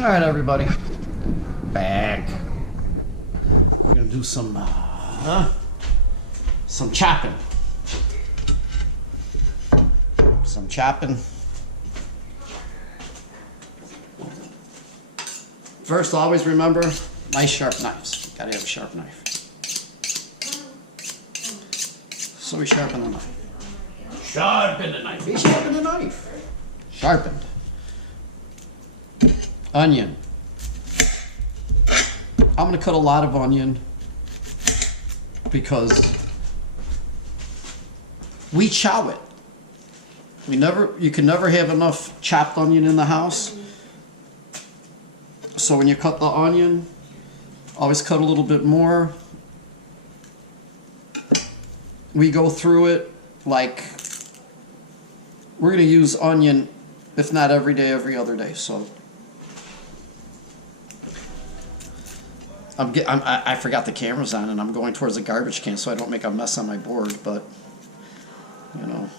All right, everybody, back. We're gonna do some chopping. Some chopping. First, always remember, nice sharp knives. Gotta have a sharp knife. So we sharpen the knife. Sharpen the knife. He sharpened the knife. Sharpened. Onion. I'm going to cut a lot of onion because we chow it. You can never have enough chopped onion in the house. So when you cut the onion, always cut a little bit more. We go through it like we're going to use onion, if not every day, every other day. So I forgot the camera's on, and I'm going towards the garbage can so I don't make a mess on my board, but, you know.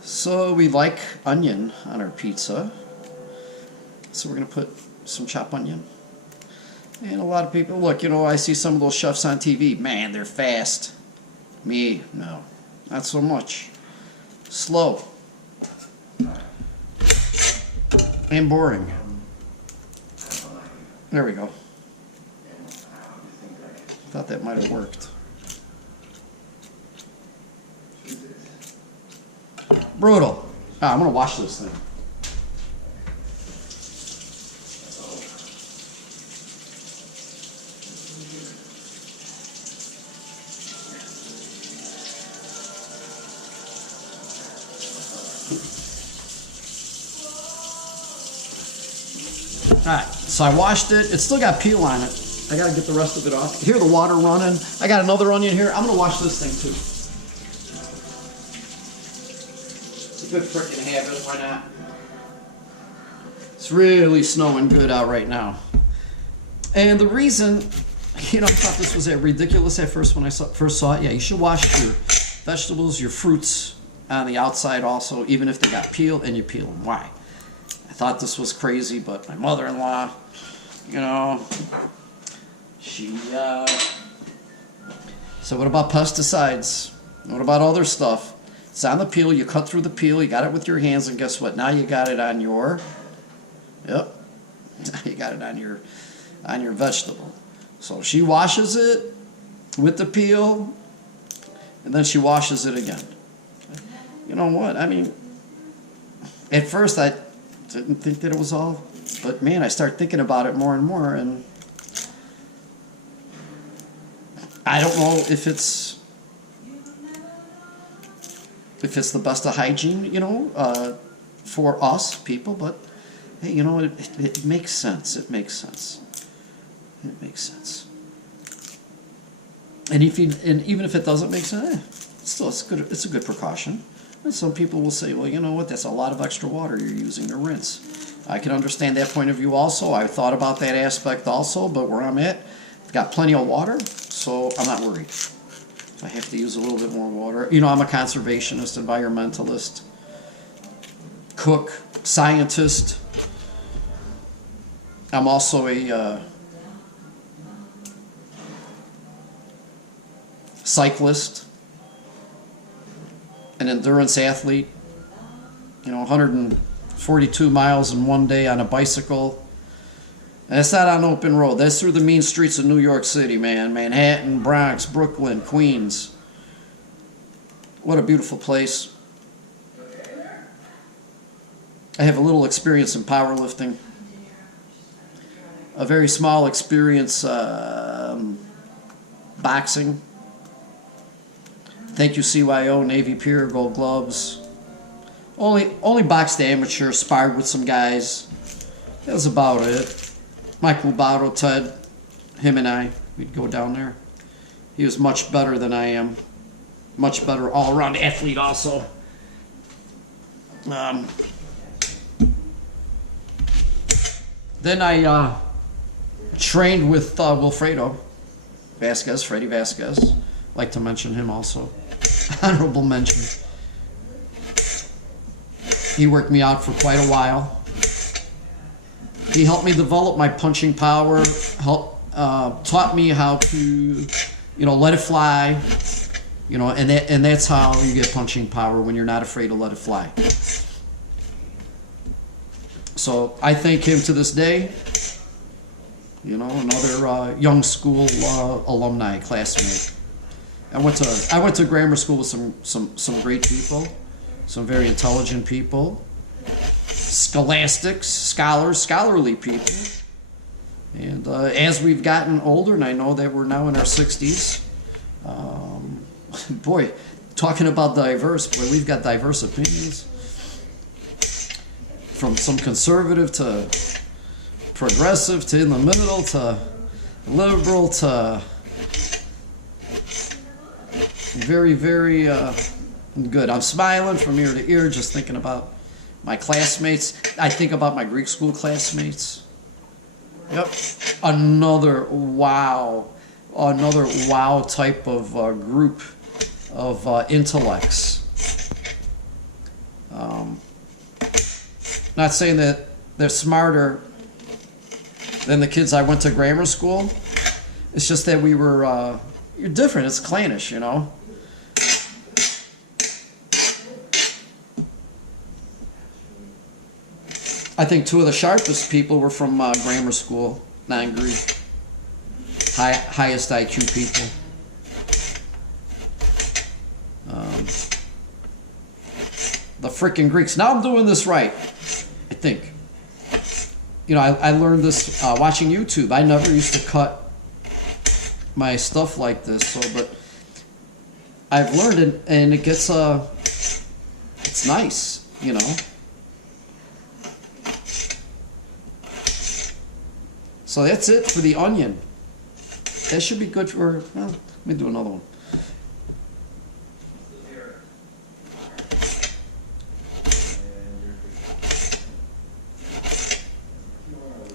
So we like onion on our pizza. So we're going to put some chopped onion. And a lot of people, look, you know, I see some of those chefs on TV. Man, they're fast. Me, no. Not so much. Slow. And boring. There we go. Thought that might have worked. Brutal. I'm going to wash this thing. Alright, so I washed it. It's still got peel on it. I gotta get the rest of it off. Hear the water running. I got another onion here. I'm gonna wash this thing too. It's a good freaking habit, why not? It's really snowing good out right now. And the reason, you know, I thought this was ridiculous at first when I first saw it. Yeah, you should wash your vegetables, your fruits on the outside also, even if they got peel, and you peel them. Why? I thought this was crazy, but my mother-in-law, you know, she said, what about pesticides? What about other stuff? It's on the peel. You cut through the peel. You got it with your hands, and guess what? Now you got it on your, yep, you got it on your vegetable. So she washes it with the peel, and then she washes it again. You know what? I mean, at first I didn't think that it was all, but man, I start thinking about it more and more, and I don't know if it's the best of hygiene, you know, for us people, but hey, you know, it makes sense. It makes sense. It makes sense. And even if it doesn't make sense, still it's good. It's a good precaution. And some people will say, well, you know what, that's a lot of extra water you're using to rinse. I can understand that point of view also. I thought about that aspect also, but where I'm at, I've got plenty of water, so I'm not worried. If I have to use a little bit more water. You know, I'm a conservationist, environmentalist, cook, scientist. I'm also a cyclist, an endurance athlete, you know, 142 miles in one day on a bicycle. And that's not on open road. That's through the mean streets of New York City, man. Manhattan, Bronx, Brooklyn, Queens. What a beautiful place. I have a little experience in powerlifting. A very small experience boxing. Thank you, CYO, Navy Pier, Gold Gloves. Only boxed amateur, sparred with some guys. That was about it. Michael Botto, Ted, him and I, we'd go down there. He was much better than I am. Much better all-around athlete also. Then I trained with Wilfredo Vasquez, Freddy Vasquez. Like to mention him also. Honorable mention. He worked me out for quite a while. He helped me develop my punching power, taught me how to, let it fly, and that's how you get punching power, when you're not afraid to let it fly. So I thank him to this day. Another young school alumni classmate. I went to grammar school with some great people, some very intelligent people, scholastics, scholarly people. And as we've gotten older, and I know that we're now in our 60s, boy, talking about diverse, boy, we've got diverse opinions. From some conservative to progressive to in the middle to liberal to very, very good. I'm smiling from ear to ear just thinking about my classmates. I think about my Greek school classmates. Yep. Another wow type of group of intellects. Not saying that they're smarter than the kids I went to grammar school. It's just that we were, you're different. It's clannish, I think two of the sharpest people were from grammar school, non-Greek. Highest IQ people. The frickin' Greeks. Now I'm doing this right, I think. I learned this watching YouTube. I never used to cut my stuff like this, but I've learned it, and it gets it's nice, So that's it for the onion. That should be good for, let me do another one.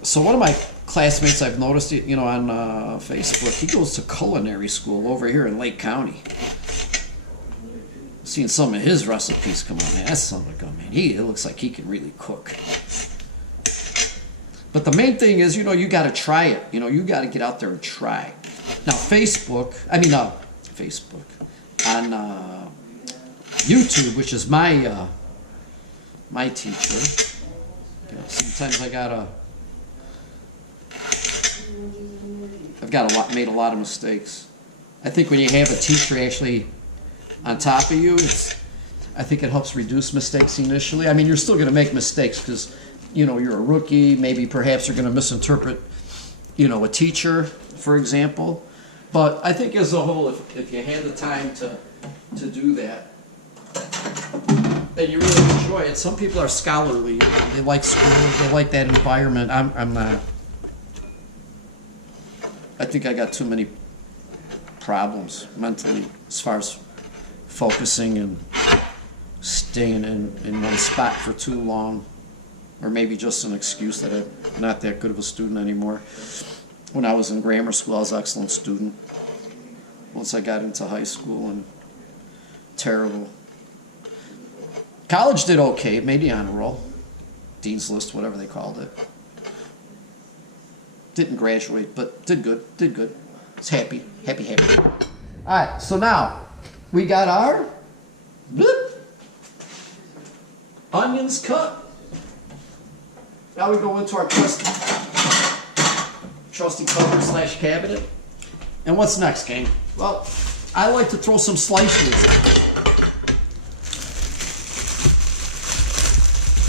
So one of my classmates, I've noticed, on Facebook, he goes to culinary school over here in Lake County. Seen some of his recipes come on, man. That's something to go, man. It looks like he can really cook. But the main thing is, you got to try it. You got to get out there and try. Now, Facebook, on YouTube, which is my my teacher. Sometimes I've made a lot of mistakes. I think when you have a teacher actually on top of you, I think it helps reduce mistakes initially. I mean, you're still going to make mistakes because, you're a rookie. Maybe perhaps you're going to misinterpret, a teacher, for example. But I think as a whole, if you had the time to do that, then you really enjoy it. Some people are scholarly. They like school. They like that environment. I'm not. I think I got too many problems mentally as far as focusing and staying in one spot for too long, or maybe just an excuse that I'm not that good of a student anymore. When I was in grammar school, I was an excellent student. Once I got into high school, and terrible. College did okay, made the honor roll, Dean's List, whatever they called it. Didn't graduate, but did good. It's happy. All right, so now we got our onions cut. Now we go into our trusty cupboard / cabinet. And what's next, gang? Well, I like to throw some slices.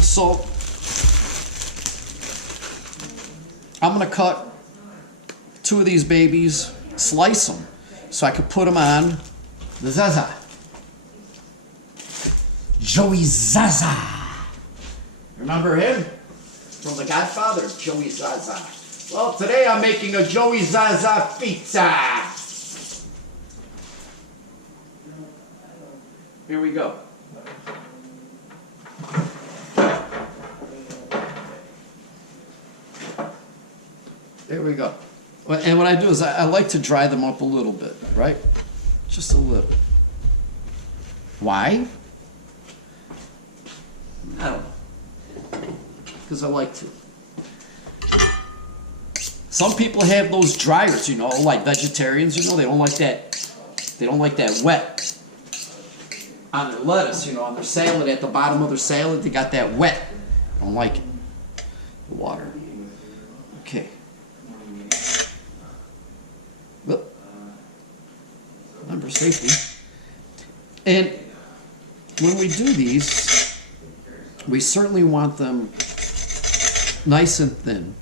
So I'm going to cut 2 of these babies, slice them, so I could put them on the Zaza. Joey Zaza. Remember him? From The Godfather, Joey Zaza. Well, today I'm making a Joey Zaza pizza. Here we go. There we go. And what I do is I like to dry them up a little bit, right? Just a little. Why? I don't know. Because I like to. Some people have those dryers, you know, like vegetarians, you know, they don't like that. They don't like that wet on their lettuce, you know, on their salad. At the bottom of their salad, they got that wet. I don't like it. The water. Okay. Well, remember safety. And when we do these, we certainly want them nice and thin.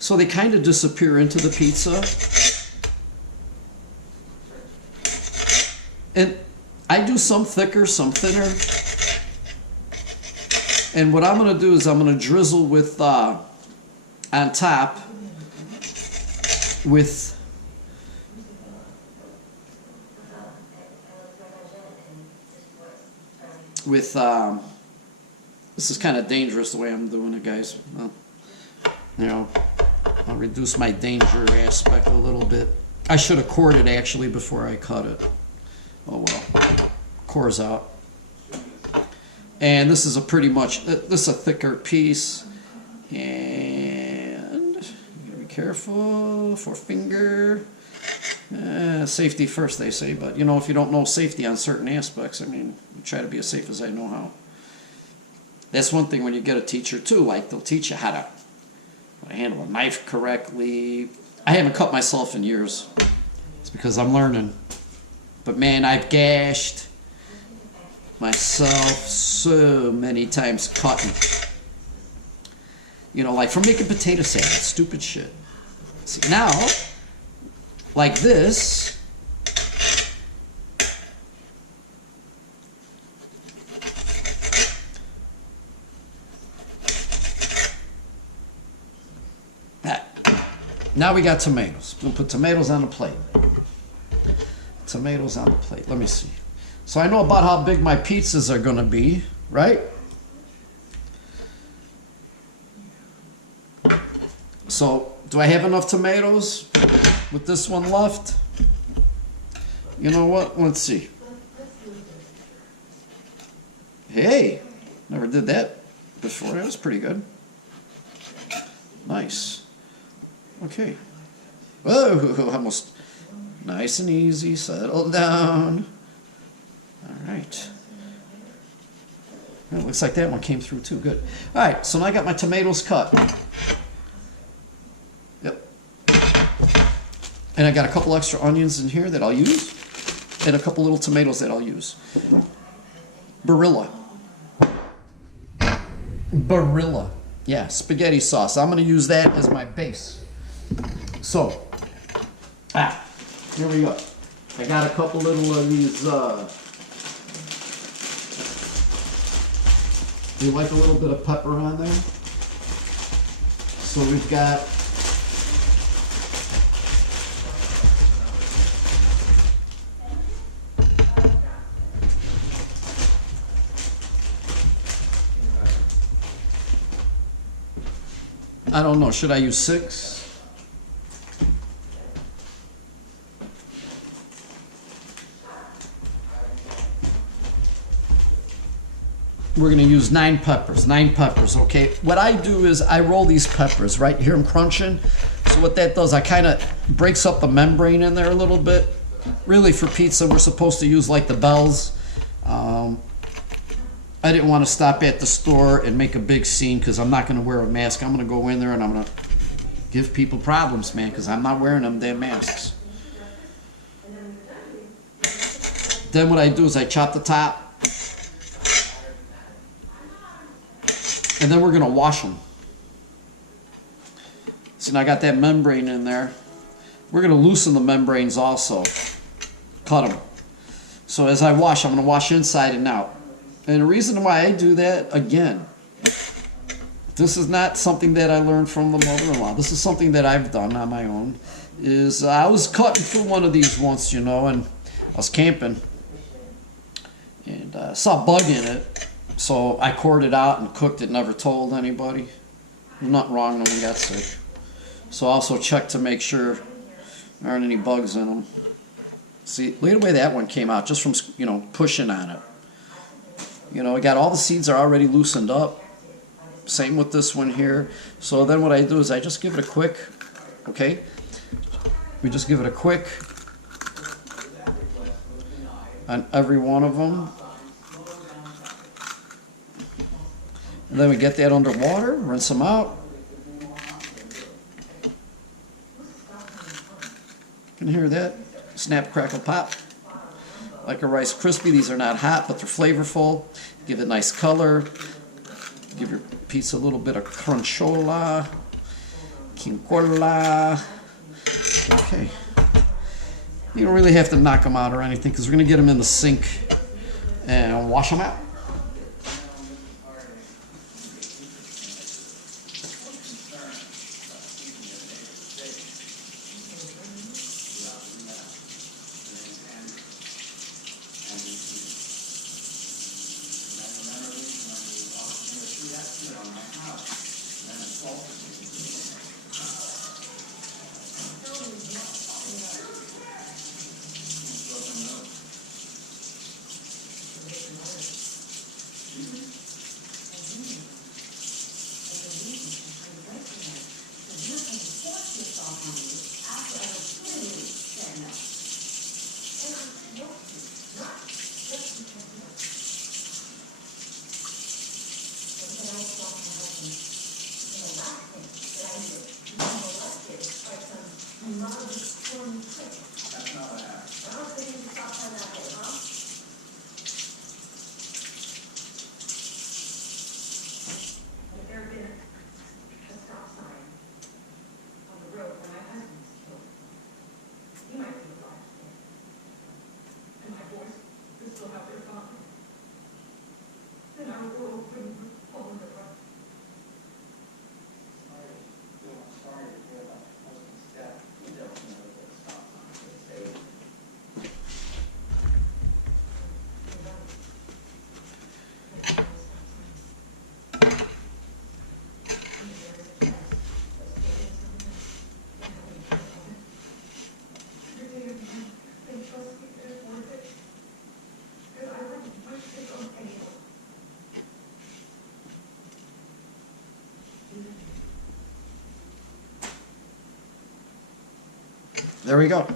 So they kind of disappear into the pizza. And I do some thicker, some thinner. And what I'm going to do is I'm going to drizzle with, on top, with this is kind of dangerous the way I'm doing it, guys. Well, you know, I'll reduce my danger aspect a little bit. I should have cored it actually before I cut it. Oh well, cores out. And this is a pretty much, this is a thicker piece. And you gotta be careful, forefinger. Safety first, they say, but you know, if you don't know safety on certain aspects, I mean, I try to be as safe as I know how. That's one thing when you get a teacher too, like they'll teach you how to handle a knife correctly. I haven't cut myself in years. It's because I'm learning. But man, I've gashed myself so many times cutting. You know, like from making potato salad, stupid shit. See, now, like this, now we got tomatoes. We'll put tomatoes on the plate. Tomatoes on the plate. Let me see. So I know about how big my pizzas are going to be, right? So, do I have enough tomatoes with this one left? You know what? Let's see. Hey, never did that before. That was pretty good. Nice. Okay. Whoa, almost nice and easy. Settle down. All right. It looks like that one came through too. Good. All right, so now I got my tomatoes cut. Yep. And I got a couple extra onions in here that I'll use, and a couple little tomatoes that I'll use. Barilla. Barilla. Yeah, spaghetti sauce. I'm going to use that as my base. So, here we go. I got a couple little of these, do you like a little bit of pepper on there? So we've got I don't know, should I use 6? We're going to use 9 peppers. 9 peppers, okay? What I do is I roll these peppers, right? Here I'm crunching. So what that does, I kind of breaks up the membrane in there a little bit. Really, for pizza, we're supposed to use like the bells. I didn't want to stop at the store and make a big scene because I'm not going to wear a mask. I'm going to go in there and I'm going to give people problems, man, because I'm not wearing them damn masks. Then what I do is I chop the top. And then we're going to wash them. See, now I got that membrane in there. We're going to loosen the membranes also. Cut them. So as I wash, I'm going to wash inside and out. And the reason why I do that, again, this is not something that I learned from the mother-in-law. This is something that I've done on my own. Is I was cutting through one of these once, you know, and I was camping. And saw a bug in it. So I cored it out and cooked it, never told anybody. Nothing wrong, no one got sick. So I also checked to make sure there aren't any bugs in them. See, look at the way that one came out, just from, you know, pushing on it. You know, I got all the seeds are already loosened up. Same with this one here. So then what I do is I just give it a quick, okay? We just give it a quick on every one of them. And then we get that under water, rinse them out. You can hear that? Snap, crackle, pop. Like a Rice Krispie. These are not hot, but they're flavorful. Give it nice color. Give your pizza a little bit of crunchola, quincola. Okay. You don't really have to knock them out or anything because we're going to get them in the sink and wash them out. There we go.